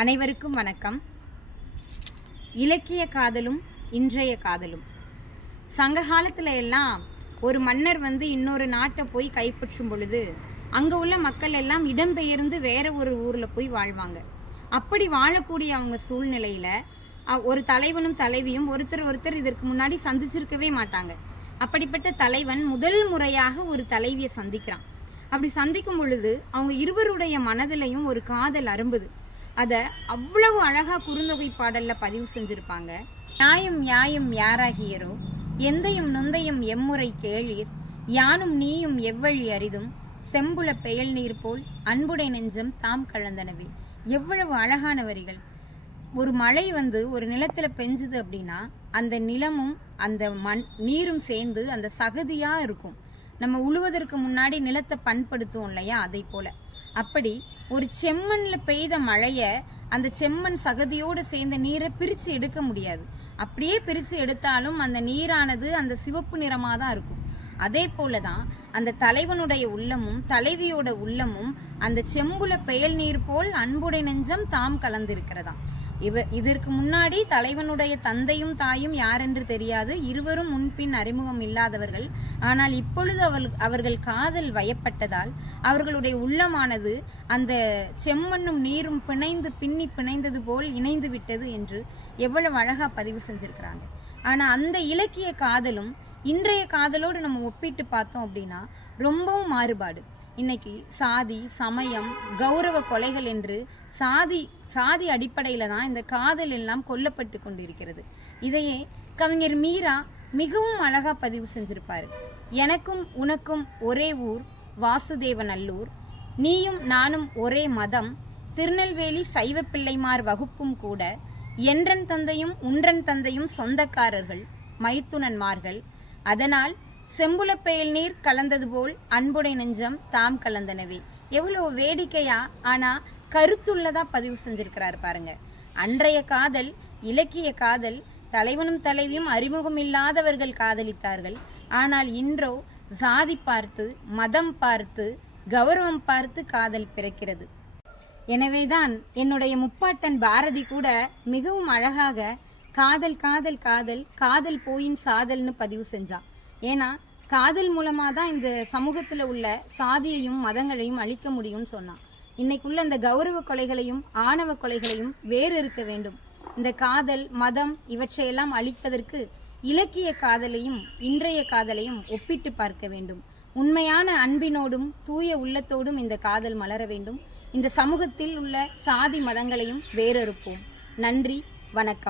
அனைவருக்கும் வணக்கம். இலக்கிய காதலும் இன்றைய காதலும். சங்க காலத்துல எல்லாம் ஒரு மன்னர் இன்னொரு நாட்டை போய் கைப்பற்றும் பொழுது அங்க உள்ள மக்கள் எல்லாம் இடம்பெயர்ந்து வேற ஒரு ஊர்ல போய் வாழ்வாங்க. அப்படி வாழக்கூடிய அவங்க சூழ்நிலையில ஒரு தலைவனும் தலைவியும் ஒருத்தர் இதற்கு முன்னாடி சந்திச்சிருக்கவே மாட்டாங்க. அப்படிப்பட்ட தலைவன் முதல் முறையாக ஒரு தலைவியை சந்திக்கிறான். அப்படி சந்திக்கும் பொழுது அவங்க இருவருடைய மனதிலையும் ஒரு காதல் அரும்புது. அதை அவ்வளவு அழகா குறுந்தொகை பாடல்ல பதிவு செஞ்சிருப்பாங்க. நியாயம் நியாயம் யாராகியரோ எந்தையும் நொந்தையும் எம்முறை கேளீர், யானும் நீயும் எவ்வழி அரிதும் செம்புல பெயல் நீர் போல் அன்புடை நெஞ்சம் தாம் கலந்தனவே. எவ்வளவு அழகான வரிகள். ஒரு மழை ஒரு நிலத்துல பெஞ்சுது அப்படின்னா அந்த நிலமும் அந்த நீரும் சேர்ந்து அந்த சகதியா இருக்கும். நம்ம உழுவதற்கு முன்னாடி நிலத்தை பண்படுத்துவோம் இல்லையா, அதை போல. அப்படி ஒரு செம்மண்ல பெய்த மழைய அந்த செம்மண் சகதியோடு சேர்ந்த நீரை பிரிச்சு எடுக்க முடியாது. அப்படியே பிரிச்சு எடுத்தாலும் அந்த நீரானது அந்த சிவப்பு நிறமா தான் இருக்கும். அதே போலதான் அந்த தலைவனுடைய உள்ளமும் தலைவியோட உள்ளமும் அந்த செம்புல பெயல் நீர் போல் அன்புடை நெஞ்சம் தாம் கலந்திருக்கிறதாம். இதற்கு முன்னாடி தலைவனுடைய தந்தையும் தாயும் யாரென்று தெரியாது. இருவரும் முன்பின் அறிமுகம் இல்லாதவர்கள். ஆனால் இப்பொழுது அவர்கள் காதல் வயப்பட்டதால் அவர்களுடைய உள்ளமானது அந்த செம்மண்ணும் நீரும் பிணைந்தது போல் இணைந்து விட்டது என்று எவ்வளவு அழகா பதிவு செஞ்சிருக்கிறாங்க. ஆனா அந்த இலக்கிய காதலும் இன்றைய காதலோடு நம்ம ஒப்பிட்டு பார்த்தோம் அப்படின்னா ரொம்பவும் மாறுபாடு. இன்னைக்கு சாதி, சமயம், கௌரவ கொலைகள் என்று சாதி அடிப்படையில தான் இந்த காதல் எல்லாம் கொல்லப்பட்டு கொண்டிருக்கிறது. இதையே கவிஞர் மீரா மிகவும் அழகா பதிவு செஞ்சிருப்பாரு. எனக்கும் உனக்கும் ஒரே ஊர் வாசுதேவநல்லூர், நீயும் நானும் ஒரே மதம், திருநெல்வேலி சைவ பிள்ளைமார் வகுப்பும் கூட, என்றன் தந்தையும் உன்றன் தந்தையும் சொந்தக்காரர்கள் மைத்துனன்மார்கள், அதனால் செம்புல பெயல் நீர் கலந்தது போல் அன்புடை நெஞ்சம் தாம் கலந்தனவே. எவ்வளவு வேடிக்கையா ஆனா கருத்துள்ளதா பதிவு செஞ்சிருக்கிறாரு பாருங்க. அன்றைய காதல் இலக்கிய காதல். தலைவனும் தலைவியும் அறிமுகம் இல்லாதவர்கள் காதலித்தார்கள். ஆனால் இன்றோ சாதி பார்த்து, மதம் பார்த்து, கௌரவம் பார்த்து காதல் பிறக்கிறது. எனவேதான் என்னுடைய முப்பாட்டன் பாரதி கூட மிகவும் அழகாக காதல் காதல் காதல் காதல் போயின் சாதல்னு பதிவு செஞ்சான். ஏன்னா காதல் மூலமா தான் இந்த சமூகத்துல உள்ள சாதியையும் மதங்களையும் அழிக்க முடியும்னு சொன்னான். இன்னைக்குள்ள இந்த கௌரவ கொலைகளையும் ஆணவ கொலைகளையும் வேறு இருக்க வேண்டும். இந்த காதல், மதம் இவற்றையெல்லாம் அழிப்பதற்கு இலக்கிய காதலையும் இன்றைய காதலையும் ஒப்பிட்டு பார்க்க வேண்டும். உண்மையான அன்பினோடும் தூய உள்ளத்தோடும் இந்த காதல் மலர வேண்டும். இந்த சமூகத்தில் உள்ள சாதி மதங்களையும் வேறறுப்போம். நன்றி, வணக்கம்.